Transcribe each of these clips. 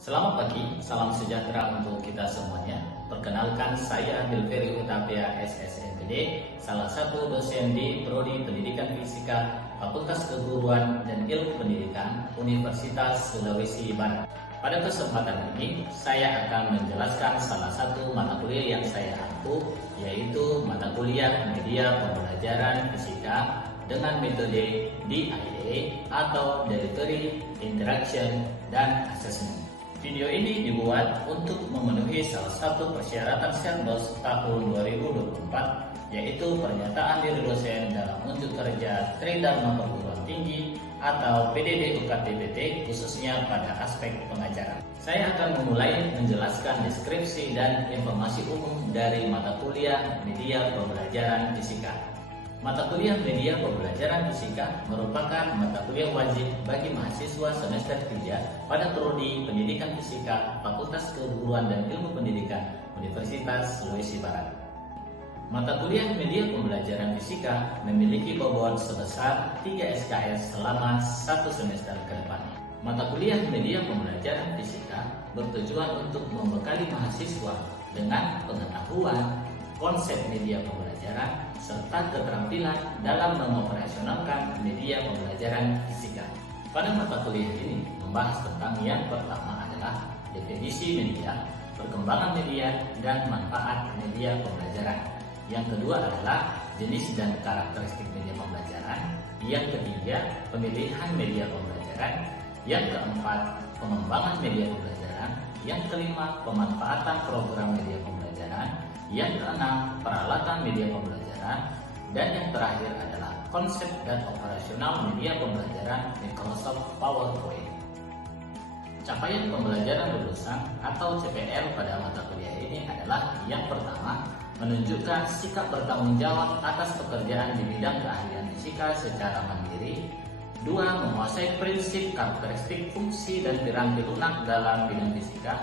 Selamat pagi, salam sejahtera untuk kita semuanya. Perkenalkan, saya Bilveri Utapia SSMPD, salah satu dosen di Prodi Pendidikan Fisika Fakultas Keguruan dan Ilmu Pendidikan Universitas Sulawesi Barat. Pada kesempatan ini, saya akan menjelaskan salah satu mata kuliah yang saya ampu, yaitu mata kuliah Media Pembelajaran Fisika dengan metode DIA atau Delivery, Interaction, dan Assessment. Video ini dibuat untuk memenuhi salah satu persyaratan Setbos tahun 2024, yaitu pernyataan diri dosen dalam unjuk kerja Tridharma Perguruan Tinggi atau PDD UKT-PT, khususnya pada aspek pengajaran. Saya akan memulai menjelaskan deskripsi dan informasi umum dari mata kuliah Media Pembelajaran Fisika. Mata kuliah Media Pembelajaran Fisika merupakan mata kuliah wajib bagi mahasiswa semester 3 pada Prodi Pendidikan Fisika Fakultas Keguruan dan Ilmu Pendidikan Universitas Sulawesi Barat. Mata kuliah Media Pembelajaran Fisika memiliki bobot sebesar 3 SKS selama 1 semester ke depan. Mata kuliah Media Pembelajaran Fisika bertujuan untuk membekali mahasiswa dengan pengetahuan, konsep media pembelajaran, serta keterampilan dalam mengoperasionalkan media pembelajaran fisika. Pada mata kuliah ini membahas tentang yang pertama adalah definisi media, perkembangan media, dan manfaat media pembelajaran. Yang kedua adalah jenis dan karakteristik media pembelajaran. Yang ketiga, pemilihan media pembelajaran. Yang keempat, pengembangan media pembelajaran. Yang kelima, pemanfaatan program media pembelajaran. Yang keenam, peralatan media pembelajaran. Dan yang terakhir adalah konsep dan operasional media pembelajaran Microsoft PowerPoint. Capaian pembelajaran lulusan atau CPL pada mata kuliah ini adalah yang pertama, menunjukkan sikap bertanggung jawab atas pekerjaan di bidang keahlian fisika secara mandiri. 2. Menguasai prinsip, karakteristik, fungsi, dan piranti lunak dalam bidang fisika.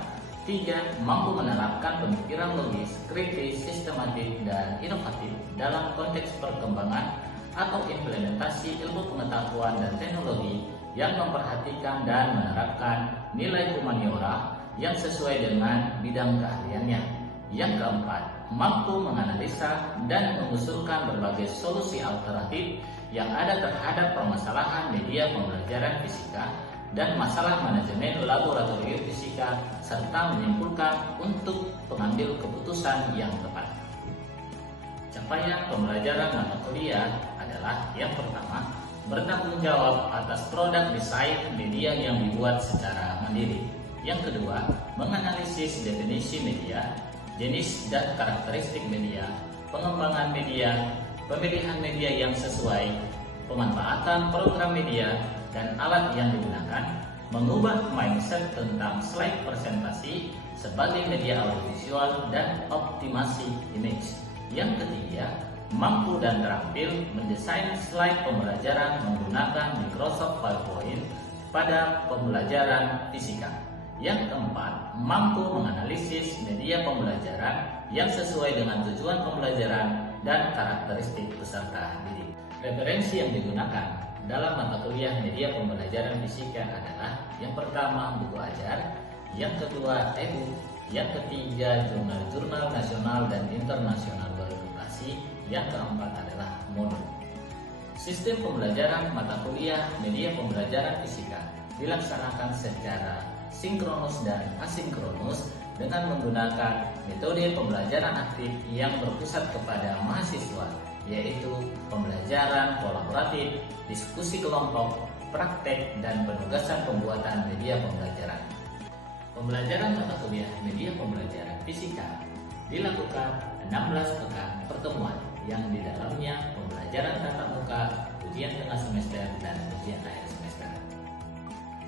3. Mampu menerapkan pemikiran logis, kritis, sistematik, dan inovatif dalam konteks perkembangan atau implementasi ilmu pengetahuan dan teknologi yang memperhatikan dan menerapkan nilai humaniora yang sesuai dengan bidang keahliannya. Yang keempat, mampu menganalisa dan mengusulkan berbagai solusi alternatif yang ada terhadap permasalahan media pembelajaran fisika dan masalah manajemen laboratorium fisika, serta menyimpulkan untuk pengambil keputusan yang tepat. Capaian pembelajaran mata kuliah adalah yang pertama, bertanggung jawab atas produk desain media yang dibuat secara mandiri. Yang kedua, menganalisis definisi media, jenis dan karakteristik media, pengembangan media, pemilihan media yang sesuai, pemanfaatan program media dan alat yang digunakan, mengubah mindset tentang slide presentasi sebagai media audiovisual dan optimasi image. Yang ketiga, mampu dan terampil mendesain slide pembelajaran menggunakan Microsoft PowerPoint pada pembelajaran fisika. Yang keempat, mampu menganalisis media pembelajaran yang sesuai dengan tujuan pembelajaran dan karakteristik peserta didik. Referensi yang digunakan dalam mata kuliah media pembelajaran fisika adalah yang pertama, buku ajar, yang kedua, e-book, yang ketiga, jurnal-jurnal nasional dan internasional berpublikasi, yang keempat adalah modul. Sistem pembelajaran mata kuliah media pembelajaran fisika dilaksanakan secara sinkronus dan asinkronus dengan menggunakan metode pembelajaran aktif yang berpusat kepada mahasiswa, yaitu pembelajaran kolaboratif, diskusi kelompok, praktek, dan penugasan pembuatan media pembelajaran. Pembelajaran mata kuliah media pembelajaran fisika dilakukan 16 pekan pertemuan yang di dalamnya pembelajaran tatap muka, ujian tengah semester, dan ujian akhir semester.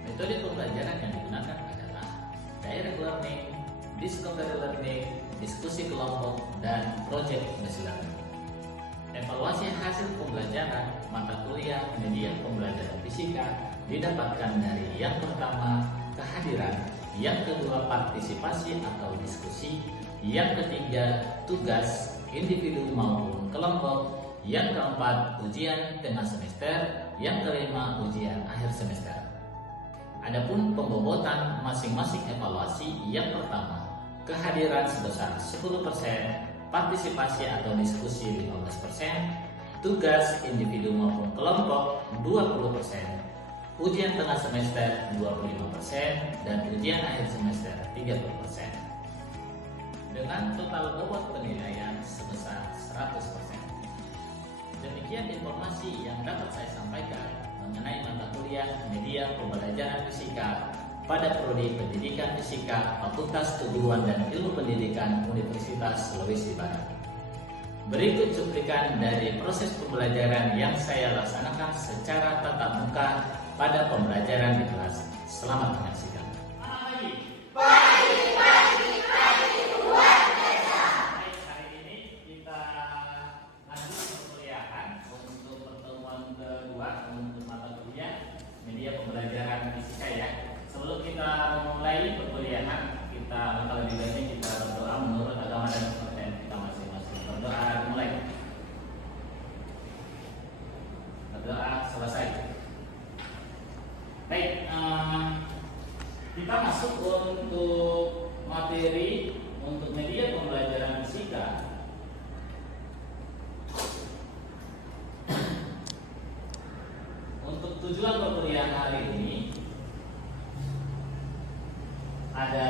Metode pembelajaran yang digunakan adalah direct learning, discovery learning, diskusi kelompok, dan project based learning. Evaluasi hasil pembelajaran mata kuliah media pembelajaran fisika didapatkan dari yang pertama, kehadiran, yang kedua, partisipasi atau diskusi, yang ketiga, tugas individu maupun kelompok, yang keempat, ujian tengah semester, yang kelima, ujian akhir semester. Adapun pembobotan masing-masing evaluasi yang pertama, kehadiran sebesar 10%, partisipasi atau diskusi 15%, tugas individu maupun kelompok 20%, ujian tengah semester 25%, dan ujian akhir semester 30%. Dengan total bobot penilaian sebesar 100%. Demikian informasi yang dapat saya sampaikan mengenai mata kuliah media pembelajaran fisika pada Prodi Pendidikan Fisika Fakultas Keguruan dan Ilmu Pendidikan Universitas Sulawesi Barat. Berikut cuplikan dari proses pembelajaran yang saya laksanakan secara tatap muka pada pembelajaran di kelas. Selamat menyaksikan. Media pembelajaran fisika ya. Sebelum kita memulai perkuliahan, kita lebih baiknya kita berdoa menurut agama dan kepercayaan kita masing-masing. Berdoa mulai. Berdoa selesai. Baik, kita masuk untuk materi untuk media pembelajaran fisika. Untuk tujuan perkuliahan hari ini ada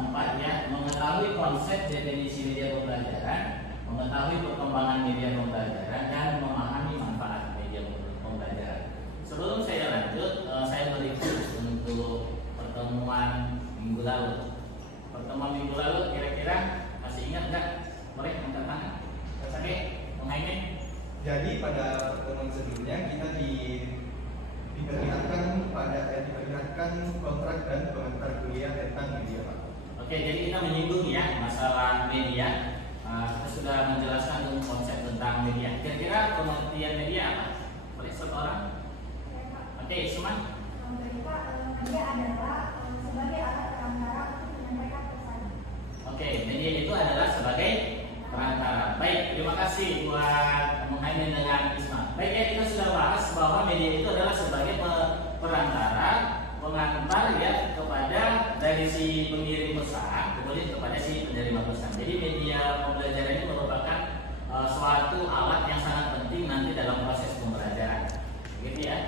4 ya, mengetahui konsep definisi media pembelajaran, mengetahui perkembangan media pembelajaran, dan memahami manfaat media pembelajaran. Sebelum saya lanjut, saya berikut untuk pertemuan minggu lalu. Pertemuan minggu lalu kira-kira masih ingat nggak? Boleh angkat tangan. Oke, Muhaimin. Jadi pada pertemuan sebelumnya kita diperlihatkan kontrak dan pengantar kuliah tentang media, Pak. Oke, jadi kita menyinggung ya masalah media. Kita sudah menjelaskan konsep tentang media. Kira-kira pengertian media apa? Boleh satu orang? Oke, Isman. Media adalah sebagai alat perantara untuk menyampaikan pesan. Oke, media itu adalah sebagai perantara. Baik, terima kasih buat Muhaimin dengan Isman. Baik ya, kita sudah bahas bahwa media itu adalah sebagai perantara, pengantar ya kepada dari si pengirim pesan, kemudian kepada si penerima pesan. Jadi media pembelajaran ini merupakan suatu alat yang sangat penting nanti dalam proses pembelajaran. Begitu ya.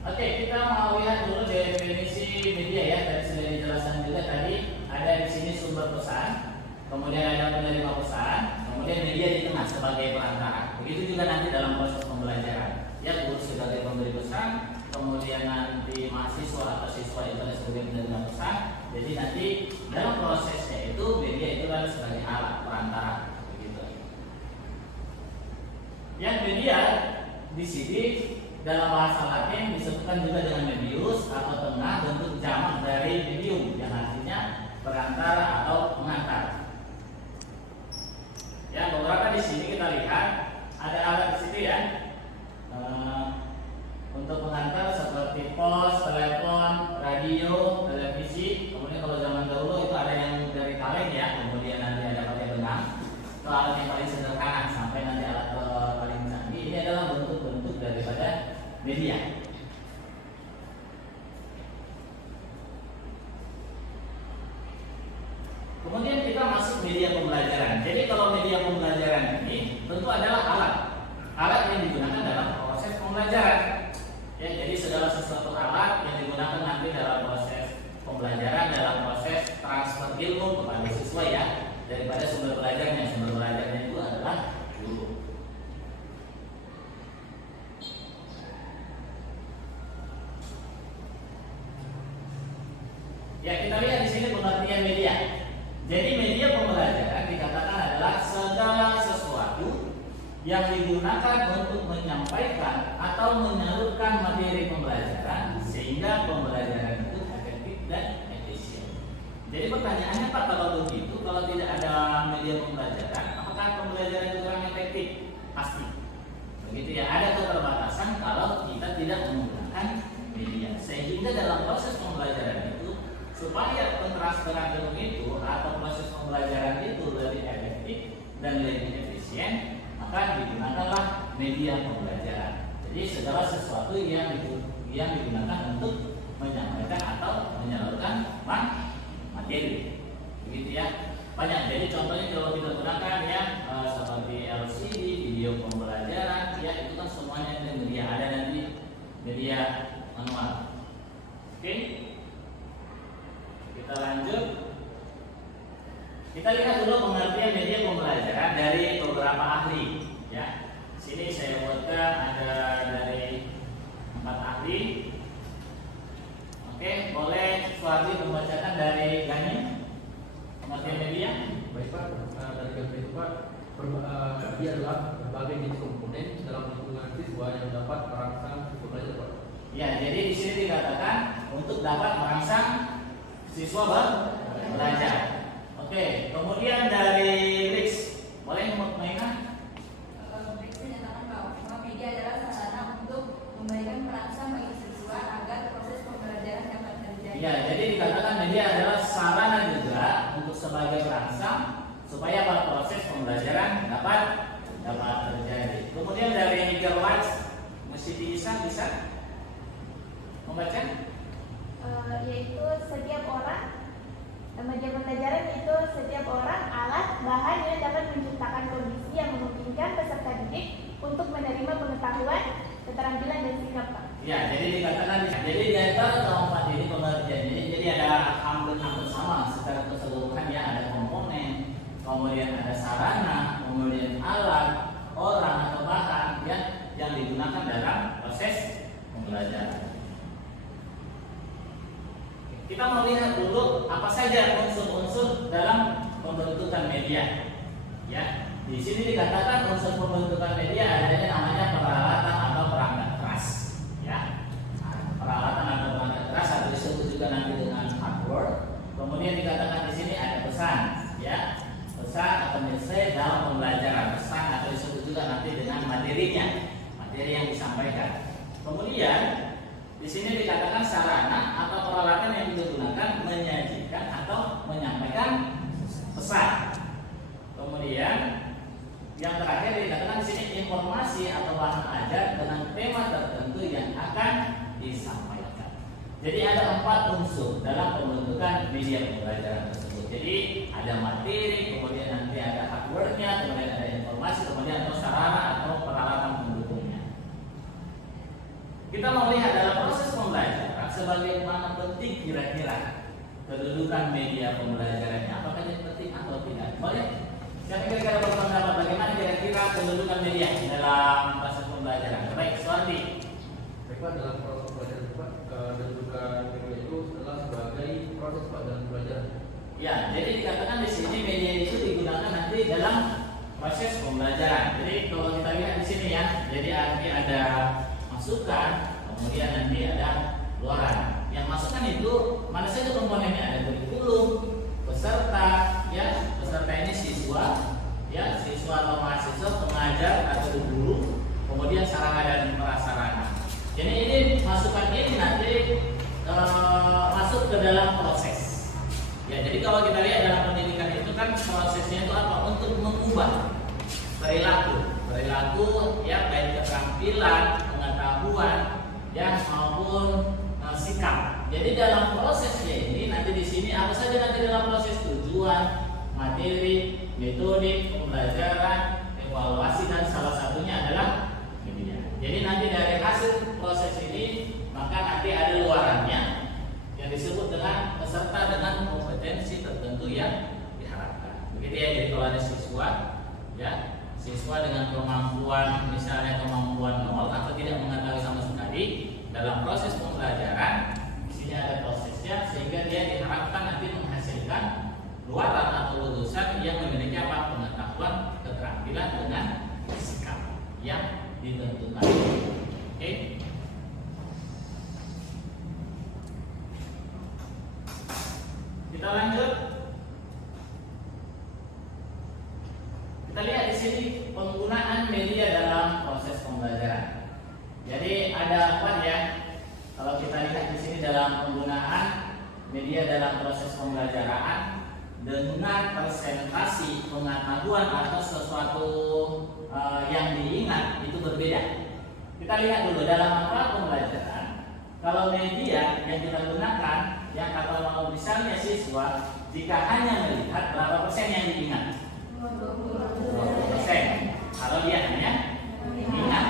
Oke, kita mau lihat dulu definisi media ya. Tadi sudah dijelaskan juga tadi. Ada di sini sumber pesan, kemudian ada penerima pesan, kemudian media di tengah sebagai perantara. Begitu juga nanti dalam proses pembelajaran. Ya, guru sebagai pemberi pesan, kemudian nanti mahasiswa atau siswa itu adalah sebagai penerima pesan. Jadi nanti dalam prosesnya itu media itu adalah sebagai alat perantara. Begitu. Yang media di sini dalam bahasa Latin disebutkan juga dengan medius atau tengah, bentuk jamak dari medium yang artinya perantara atau pengantar. Ya, beberapa di sini kita lihat ada alat di situ ya. Untuk pengantar seperti pos, telepon, radio, televisi. Kemudian kalau zaman dahulu itu ada yang dari kaleng ya. Kemudian nanti ada pakai benang. Itu alat yang paling sederhana sampai nanti alat paling canggih. Ini adalah bentuk-bentuk daripada media. Kemudian kita masuk media pembelajaran. Jadi kalau media pembelajaran ini tentu adalah alat yang digunakan dalam proses pembelajaran. Ya, jadi segala sesuatu alat yang digunakan nanti dalam proses pembelajaran, dalam proses transfer ilmu kepada siswa ya, daripada sumber belajarnya. Sumber belajarnya itu adalah guru. Ya, kita lihat di sini pengertian media. Jadi media pembelajaran dikatakan adalah segala sesuatu yang digunakan untuk menyampaikan atau menyalurkan materi pembelajaran sehingga pembelajaran itu efektif dan efisien. Jadi pertanyaannya Pak, kalau begitu, kalau tidak ada media pembelajaran, apakah pembelajaran itu kurang efektif? Pasti. Begitu ya, ada keterbatasan kalau kita tidak menggunakan media. Sehingga dalam proses pembelajaran itu supaya pentransferan ilmu itu atau proses pembelajaran itu lebih efektif dan lebih efisien, maka digunakanlah media pembelajaran. Jadi segala sesuatu yang digunakan untuk menyampaikan atau menyalurkan materi, begitu ya. Banyak. Jadi contohnya kalau kita gunakan ya seperti LCD, video pembelajaran, ya itu kan semuanya media, ada nanti media manual. Oke, kita lanjut. Kita lihat dulu pengertian media pembelajaran dari beberapa ahli. Ya, sini saya buatkan ada dari 4 ahli. Oke, boleh Suardi membacakan dari Gani pengertian media. Baik Pak, dari gambar itu Pak, dia adalah berbagai jenis komponen dalam lingkungan siswa yang dapat merangsang siswa belajar Pak. Ya, jadi di sini dikatakan untuk dapat merangsang siswa belajar. Oke, kemudian dari Rix, boleh mainkan? Rix menyatakan bahwa media adalah sarana untuk memberikan perangsang bagi siswa agar proses pembelajaran dapat terjadi. Ya, jadi dikatakan media adalah sarana juga untuk sebagai perangsang supaya proses pembelajaran dapat terjadi. Kemudian dari Gerwatch, mesti bisa membaca? Yaitu setiap orang media pembelajaran itu setiap orang alat bahan yang dapat menciptakan kondisi yang memungkinkan peserta didik untuk menerima pengetahuan, keterampilan dan sikap Pak. Ya, jadi dikatakan jadi di antara keempat ini pengertiannya jadi ada hampir sama secara keseluruhan ya, ada komponen, kemudian ada sarana, kemudian alat, orang atau bahan ya yang digunakan dalam proses pembelajaran. Kita mau lihat dulu apa saja unsur-unsur dalam pembentukan media. Ya, di sini dikatakan unsur pembentukan media adanya namanya peralatan atau perangkat keras. Ya, peralatan atau perangkat keras atau disebut juga nanti dengan hardware. Kemudian dikatakan di sini ada pesan. Ya, pesan atau message dalam pembelajaran. Pesan atau disebut juga nanti dengan materinya, materi yang disampaikan. Kemudian di sini dikatakan sarana atau peralatan yang digunakan menyajikan atau menyampaikan pesan. Kemudian yang terakhir dikatakan di sini informasi atau bahan ajar dengan tema tertentu yang akan disampaikan. Jadi ada 4 unsur dalam pembentukan media pembelajaran tersebut. Jadi ada materi, kemudian nanti ada hardware-nya, kemudian ada informasi, kemudian atau sarana atau peralatan pendukungnya. Kita mau lihat dalam proses pembelajaran sebagaimana penting kira-kira kedudukan media pembelajarannya, apakah ini penting atau tidak? Boleh? Siapa kira-kira berpendapat bagaimana kira-kira kedudukan media dalam proses pembelajaran? Baik, Suardi. Baik Pak, dalam proses pembelajaran Pak, kedudukan media itu adalah sebagai proses Pak dalam pembelajaran. Ya, jadi dikatakan di sini media itu digunakan nanti dalam proses pembelajaran. Jadi kalau kita lihat di sini ya, jadi nanti ada masukan, kemudian nanti ada luaran. Yang masukan itu mana saja komponennya, ada kurikulum, peserta, ya peserta ini siswa, ya siswa atau mahasiswa, pengajar atau guru, kemudian sarana dan prasarana. Jadi ini masukan ini nanti masuk ke dalam proses. Ya, jadi kalau kita lihat dalam pendidikan itu kan prosesnya itu apa? Untuk mengubah perilaku, ya baik keterampilan, pengetahuan, ya maupun sikap. Jadi dalam prosesnya ini nanti di sini apa saja nanti dalam proses tujuan, materi, metode pembelajaran, evaluasi dan salah satunya adalah media. Jadi nanti dari hasil proses ini maka nanti ada luarannya yang disebut dengan peserta dengan kompetensi tertentu yang diharapkan. Begitu ya. Jadi kalau ada siswa, ya siswa dengan kemampuan misalnya kemampuan 0 atau tidak mengetahui sama sekali dalam proses pembelajaran, di sini ada prosesnya sehingga dia diharapkan nanti menghasilkan luaran atau lulusan yang memiliki apa? Pengetahuan, keterampilan dengan sikap yang ditentukan. Oke. Kita lanjut. Kita lihat di sini penggunaan media dalam proses pembelajaran. Jadi ada apa ya? Kalau kita lihat di sini dalam penggunaan media dalam proses pembelajaran dengan presentasi pengetahuan atau sesuatu yang diingat itu berbeda. Kita lihat dulu dalam apa pembelajaran. Kalau media yang kita gunakan, yang kalau misalnya siswa jika hanya melihat berapa persen yang diingat? 20%. Kalau dia hanya lihat.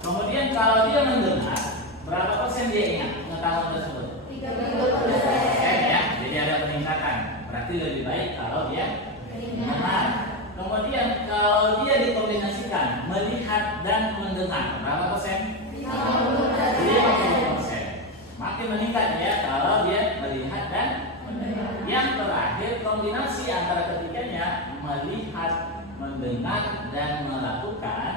Kemudian kalau dia mendengar, berapa persen dia ingat pengetahuan tersebut? 30%. Ya, jadi ada peningkatan. Berarti lebih baik kalau dia mendengar. Kemudian kalau dia dikombinasikan melihat dan mendengar, berapa persen? 50%. Makin meningkat ya kalau dia melihat dan mendengar. Yang terakhir kombinasi antara ketiganya, melihat, mendengar dan melakukan,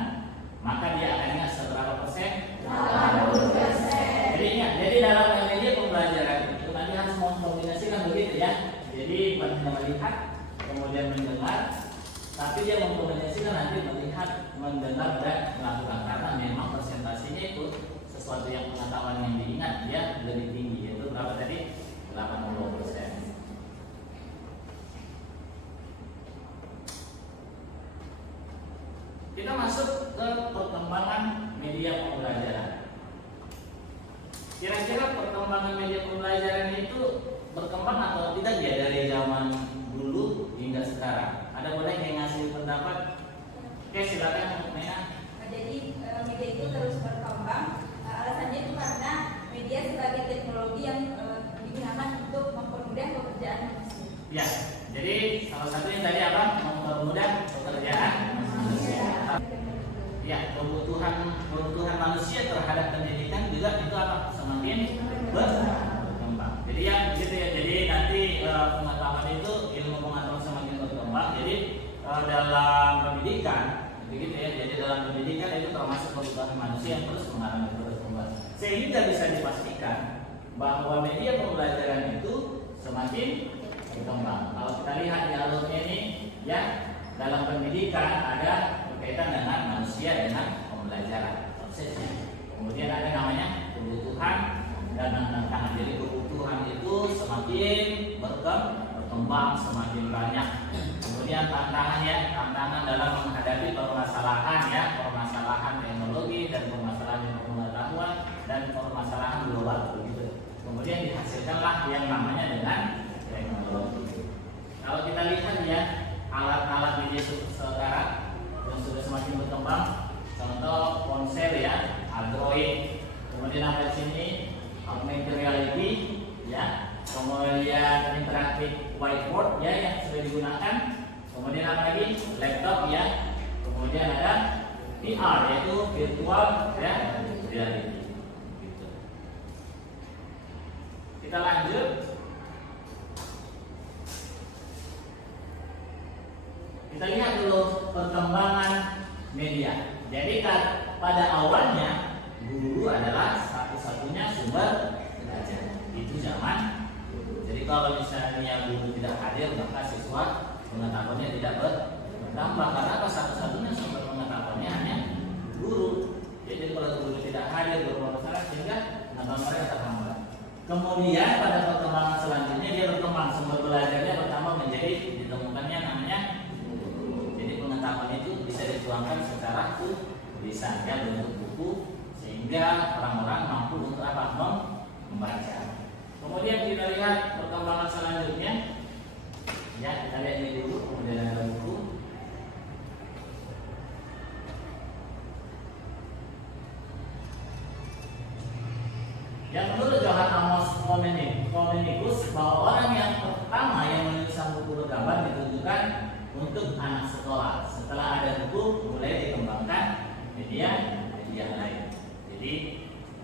maka dia akan ingat seberapa persen? 80%. Jadi ingat, jadi dalam media pembelajaran itu nanti harus mengkombinasikan begitu ya. Jadi melihat, kemudian mendengar, tapi dia mengkombinasikan nanti melihat, mendengar dan melakukan, karena memang presentasinya itu sesuatu yang pengetahuan yang diingat dia lebih tinggi, yaitu berapa tadi? 80%. Kita masuk ke perkembangan media pembelajaran. Kira-kira perkembangan media pembelajaran itu berkembang atau tidak ya dari zaman dulu hingga sekarang? Ada boleh yang ngasih pendapat? Oke, silakan Mena. Jadi media itu terus berkembang. Alasannya itu karena media sebagai teknologi yang digunakan untuk mempermudah pekerjaan manusia. Ya, jadi salah satunya tadi apa? Mempermudah pekerjaan manusia. Ya, kebutuhan manusia terhadap pendidikan juga itu apa? Semakin berkembang. Jadi ya gitu ya. Jadi nanti pengetahuan itu, ilmu pengetahuan semakin berkembang. Jadi dalam pendidikan begitu ya. Jadi dalam pendidikan itu termasuk kebutuhan manusia yang terus mengalami perkembangan. Sehingga bisa dipastikan bahwa media pembelajaran itu semakin berkembang. Kalau kita lihat di alurnya ini ya, dalam pendidikan ada berkaitan dengan manusia dengan pembelajaran prosesnya. Kemudian ada namanya kebutuhan dan tantangan. Jadi kebutuhan itu semakin berkembang, semakin banyak. Kemudian tantangan dalam menghadapi permasalahan teknologi dan permasalahan pengetahuan dan permasalahan global begitu. Kemudian dihasilkanlah yang namanya dengan teknologi. Kalau kita lihat ya, alat-alat media sekarang yang sudah semakin berkembang, contoh ponsel ya, Android, kemudian apa di sini augmented reality ya, kemudian interactive whiteboard ya yang sudah digunakan, kemudian apa lagi laptop ya, kemudian ada VR yaitu virtual ya reality. Gitu. Kita lanjut. Kita lihat dulu perkembangan media. Jadi pada awalnya guru adalah satu-satunya sumber belajar. Itu zaman dulu. Jadi kalau misalnya guru tidak hadir, maka siswa pengetahuannya tidak bertambah. Karena apa? Satu-satunya sumber pengetahuannya hanya guru. Jadi kalau guru tidak hadir bermasalah sehingga pengetahuan mereka terhambat. Kemudian pada perkembangan selanjutnya dia berkembang, sumber belajarnya bertambah menjadi ditemukannya namanya. Pengetahuan itu bisa dituangkan secara tulisan ya, bentuk buku, sehingga orang-orang mampu untuk apa? Membaca. Kemudian kita lihat perkembangan selanjutnya. Ya, kita lihat ini dulu, kemudian ada buku. Yang menurut Johann Amos Comenius bahwa orang yang pertama yang menulis buku bergambar ditujukan untuk anak sekolah. Setelah ada buku, mulai dikembangkan media lain. Jadi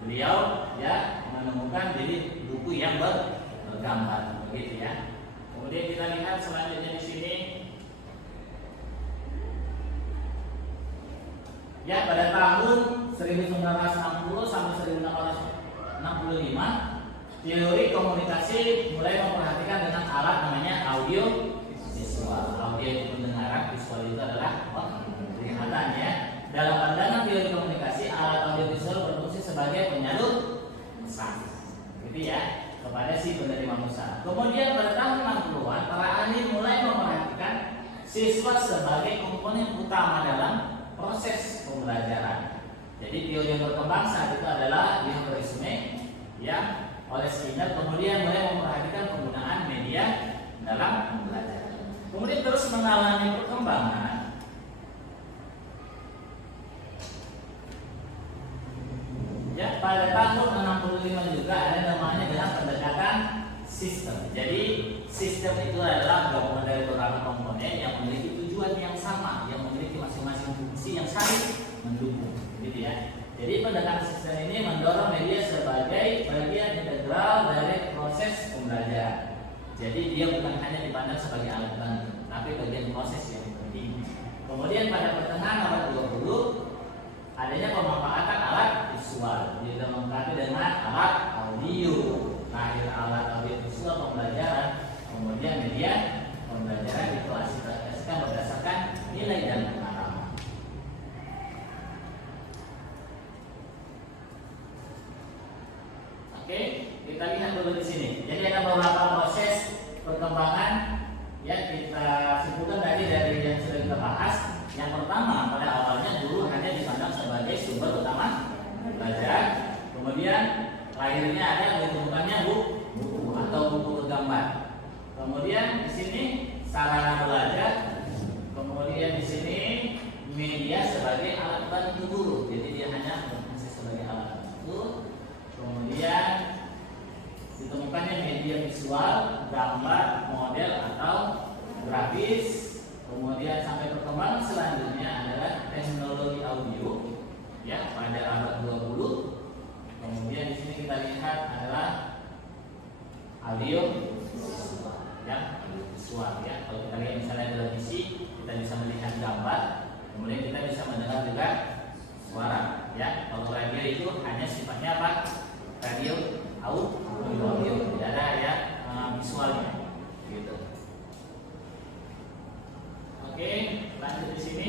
beliau ya menemukan jadi buku yang bergambar, begitu ya. Kemudian kita lihat selanjutnya di sini. Ya, pada tahun 1960 sampai 1965, teori komunikasi mulai memperhatikan dengan alat namanya audio visual. Audio itu pendengaran, visual itu adalah penglihatan ya. Dalam pandangan teori komunikasi, alat audio visual berfungsi sebagai penyalur pesan, gitu ya, kepada si penerima pesan. Kemudian pada tahun 60-an, para ahli mulai memperhatikan siswa sebagai komponen utama dalam proses pembelajaran. Jadi teori yang berkembang saat itu adalah behaviorisme yang oleh Skinner kemudian mulai memperhatikan penggunaan media dalam pembelajaran. Kemudian terus mengalami perkembangan. Ya, pada tahun 65 juga ada namanya dengan pendekatan sistem. Jadi sistem itu adalah gabungan dari beberapa komponen yang memiliki tujuan yang sama, yang memiliki masing-masing fungsi yang saling mendukung, gitu ya. Jadi pendekatan sistem ini mendorong media sebagai bagian integral dari proses pembelajaran. Jadi dia bukan hanya dipandang sebagai alat bantu, tapi bagian proses yang penting. Kemudian pada pertengahan abad 20 adanya pemanfaatan alat visual, dilengkapi dengan alat audio, lahir alat audio visual pembelajaran. Kemudian media pembelajaran diklasifikasikan berdasarkan nilai dan pengalaman. Oke, kita lihat dulu di sini. Jadi ada beberapa proses perkembangan yang kita simpulkan tadi dari yang sudah kita bahas. Yang pertama, pada awalnya guru hanya dipandang sebagai sumber utama belajar. Kemudian lahirnya ada ditemukannya buku atau buku gambar. Kemudian di sini sarana belajar. Kemudian di sini media sebagai alat bantu guru. Jadi dia hanya berfungsi sebagai alat bantu. Kemudian ditemukannya media visual, gambar, model atau grafis. Kemudian sampai perkembangan selanjutnya adalah teknologi audio, ya, pada abad 20. Kemudian di sini kita lihat adalah audio visual, ya, visual, ya. Kalau kita lihat misalnya televisi, kita bisa melihat gambar. Kemudian kita bisa mendengar juga suara, ya. Kalau radio itu hanya sifatnya apa? Radio audio, tidak ada ya visualnya, gitu. Oke, lanjut di sini.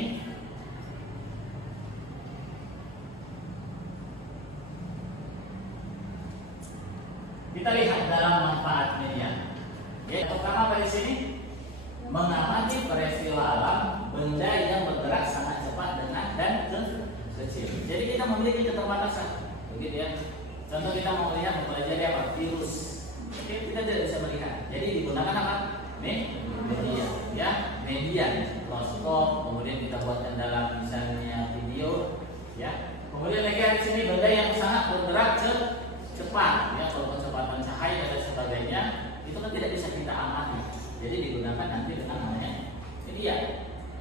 Kita lihat dalam manfaat media. Ya, pertama pada sini mengamati peristiwa alam, benda yang bergerak sangat cepat dan kecil. Jadi kita memiliki keterbatasan, begitu ya. Contoh kita mau melihat mempelajari apa? Virus. Oke, kita tidak bisa melihat. Jadi digunakan apa? Media, ya, media, mikroskop. Kemudian kita buatkan dalam misalnya video, ya. Kemudian lagi di sini benda yang sangat bergerak cepat, ya. Kalau kecepatan cahaya dan sebagainya itu kan tidak bisa kita amati. Jadi digunakan nanti dengan namanya media.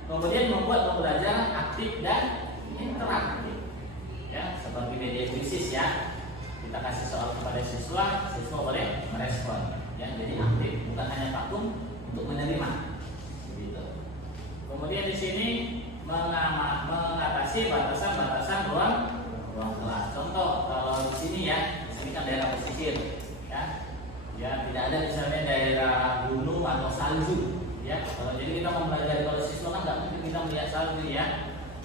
Kemudian membuat pembelajaran aktif dan interaktif, ya, seperti media krisis, ya. Kita kasih soal kepada siswa boleh merespon, ya. Jadi aktif, bukan hanya vakum untuk menerima, gitu. Kemudian di sini mengatasi batasan-batasan ruang kelas. Contoh kalau di sini, ya, di sini kan daerah pesisir, ya, tidak ada misalnya daerah gunung atau salju, ya. Kalau jadi kita mempelajari kalau siswa kan nggak mungkin kita melihat salju, ya.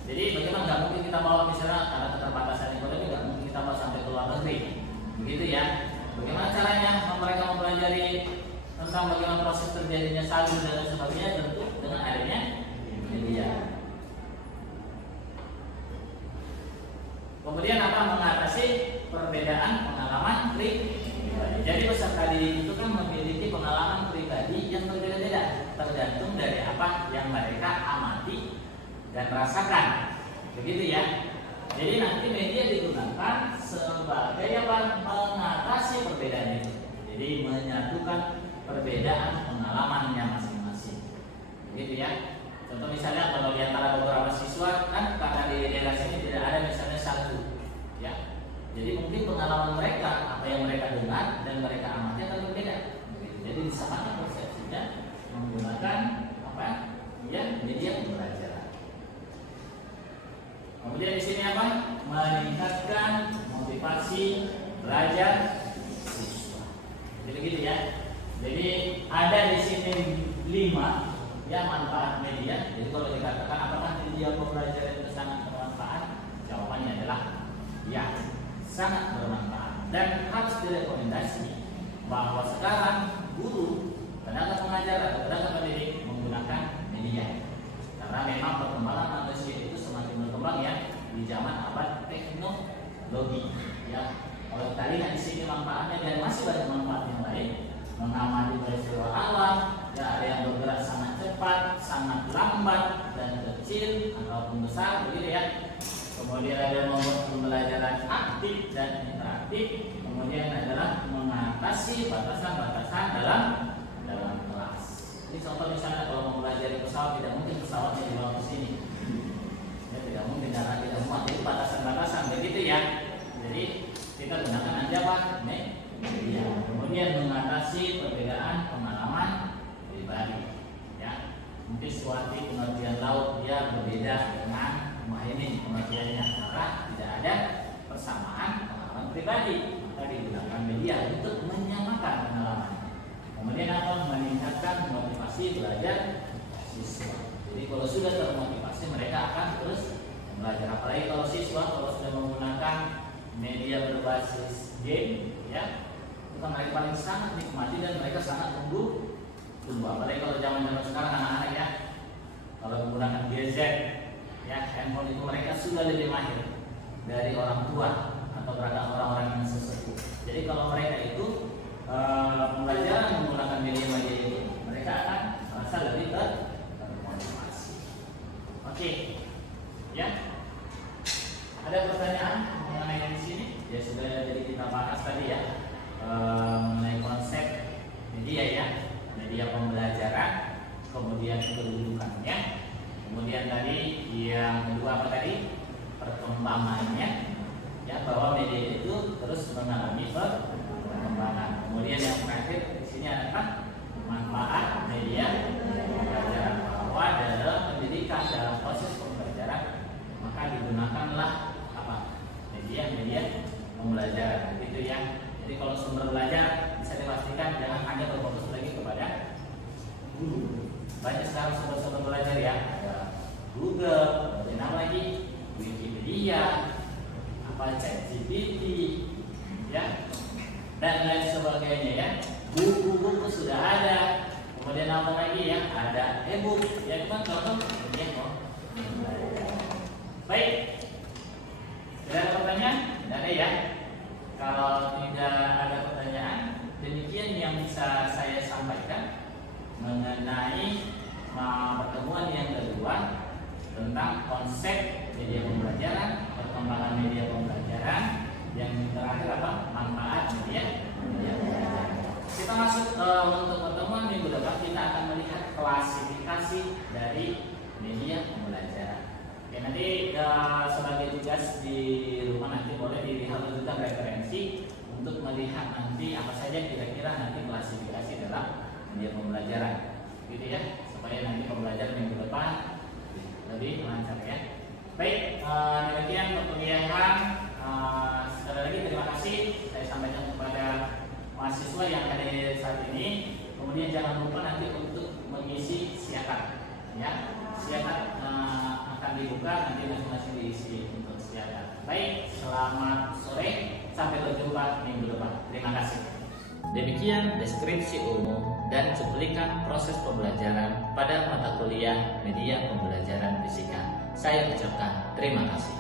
Jadi bagaimana nggak mungkin kita bawa misalnya karena keterbatasan ekonomi nggak mungkin kita bawa sampai ke luar negeri, begitu ya. Bagaimana caranya mereka mempelajari tentang bagaimana proses terjadinya salju dan sebagainya? Tentu dengan adanya media. Kemudian apa? Mengatasi perbedaan pengalaman pribadi. Jadi peserta didik itu kan memiliki pengalaman pribadi yang berbeda-beda, tergantung dari apa yang mereka amati dan rasakan, begitu ya. Jadi nanti media digunakan sebagai apa? Mengatasi perbedaan itu. Jadi menyatukan perbedaan pengalamannya masing-masing, begitu ya. Contoh misalnya kalau di antara beberapa siswa kan karena di daerah sini tidak ada misalnya salju, ya. Jadi mungkin pengalaman mereka, apa yang mereka dengar dan mereka amati akan berbeda. Jadi disamakan persepsinya menggunakan apa? Ya, media pembelajaran. Kemudian di sini apa? Meningkatkan motivasi belajar siswa. Jadi gitu ya. Jadi ada di sini 5 ya manfaat media. Jadi kalau dikatakan apakah media pembelajaran itu sangat bermanfaat? Jawabannya adalah ya, sangat bermanfaat. Dan harus direkomendasi bahwa sekarang guru, tenaga pengajar atau tenaga pendidik menggunakan media. Karena memang perkembangan manusia itu semakin berkembang, ya, di zaman abad teknologi. sangat lambat dan kecil ataupun besar, begitu ya. Kemudian ada membuat pembelajaran aktif dan interaktif. Kemudian adalah mengatasi batasan-batasan dalam kelas. Ini contoh misalnya kalau mau belajar pesawat, tidak mungkin pesawatnya dibawa ke sini. Ya, tidak mungkin karena tidak muat. Jadi batasan-batasan begitu ya. Jadi kita gunakan aja Pak. Ya. Kemudian mengatasi perbedaan pengalaman pribadi. Ya. Mungkin suatu pengertian laut dia berbeda dengan Muhaimin pengertiannya karena tidak ada persamaan pengalaman pribadi. Maka digunakan media untuk menyamakan pengalaman. Kemudian apa? Meningkatkan motivasi belajar siswa. Jadi kalau sudah termotivasi mereka akan terus belajar. Apalagi kalau siswa kalau sudah menggunakan media berbasis game, ya, itu kan mereka paling sangat nikmati dan mereka sangat tumbuh. Apalagi kalau zaman sekarang anak-anak ya, kalau menggunakan gadget, ya, handphone itu mereka sudah lebih mahir dari orang tua atau beragam orang-orang yang sesepuh. Jadi kalau mereka itu pembelajaran menggunakan media-media itu, mereka akan merasa lebih termotivasi. Oke, ya. Ada pertanyaan mengenai di sini? Ya sudah, jadi kita bahas tadi ya mengenai konsep media ya, media pembelajaran, kemudian kedudukannya, kemudian tadi yang kedua apa tadi? Perkembangannya, ya, bahwa media itu terus mengalami perkembangan. Kemudian yang terakhir di sini adalah manfaat media pembelajaran, bahwa dalam pendidikan, dalam proses pembelajaran maka digunakanlah apa? Media pembelajaran, gitu ya. Jadi kalau sumber belajar bisa dipastikan jangan hanya berfokus lagi kepada guru. Banyak sekarang sumber-sumber belajar ya, ada Google, kemudian apa lagi? Wikipedia, apa ChatGPT, ya, dan lain sebagainya ya. Buku-buku sudah ada. Kemudian apa lagi ya? Ada e-book. Ya, itu kan contoh media kok. Baik. Tidak ada pertanyaan? Tidak ada ya. Kalau tidak ada pertanyaan, demikian yang bisa saya sampaikan mengenai pertemuan yang kedua tentang konsep media pembelajaran, perkembangan media pembelajaran, yang terakhir apa? Manfaat media pembelajaran. Kita masuk untuk pertemuan minggu depan, kita akan melihat klasifikasi dari media pembelajaran. Oke, nanti sebagai tugas di rumah nanti boleh dilihat juga referensi untuk melihat nanti apa saja kira-kira nanti klasifikasi dalam media pembelajaran, gitu ya, supaya nanti pembelajaran minggu depan lebih lancar ya. Baik, demikian perkuliahan. Sekali lagi terima kasih saya sampaikan kepada mahasiswa yang hadir saat ini. Kemudian jangan lupa nanti untuk mengisi siakat, ya. Siakat akan dibuka, nanti masing-masing diisi untuk siakat. Baik, selamat sore, sampai berjumpa minggu depan. Terima kasih. Demikian deskripsi umum dan cuplikan proses pembelajaran pada mata kuliah media pembelajaran fisika. Saya ucapkan terima kasih.